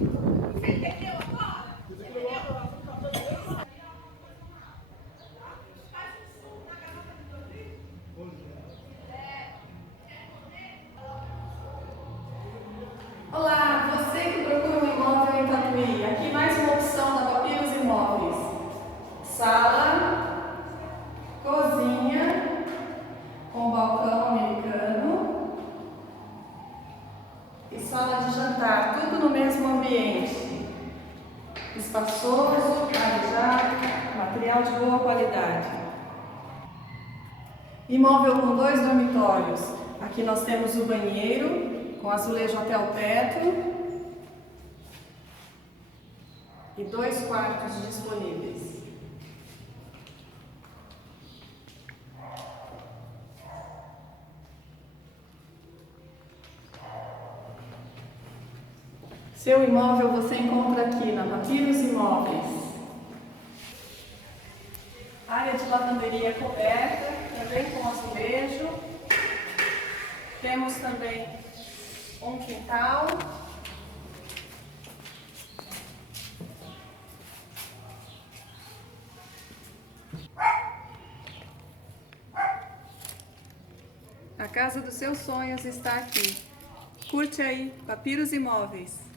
Olá, você que procura um imóvel em Tatuí, aqui mais uma opção da Papiros Imóveis. Sala, cozinha, com balcão americano e sala de jantar, tudo no mesmo ambiente. Espaçoso, arejado, material de boa qualidade. Imóvel com 2 dormitórios. Aqui nós temos o banheiro, com azulejo até o teto e 2 quartos disponíveis. Seu imóvel você encontra aqui na Papiros Imóveis. Área de lavanderia coberta, também com azulejo. Temos também um quintal. A casa dos seus sonhos está aqui. Curte aí, Papiros Imóveis.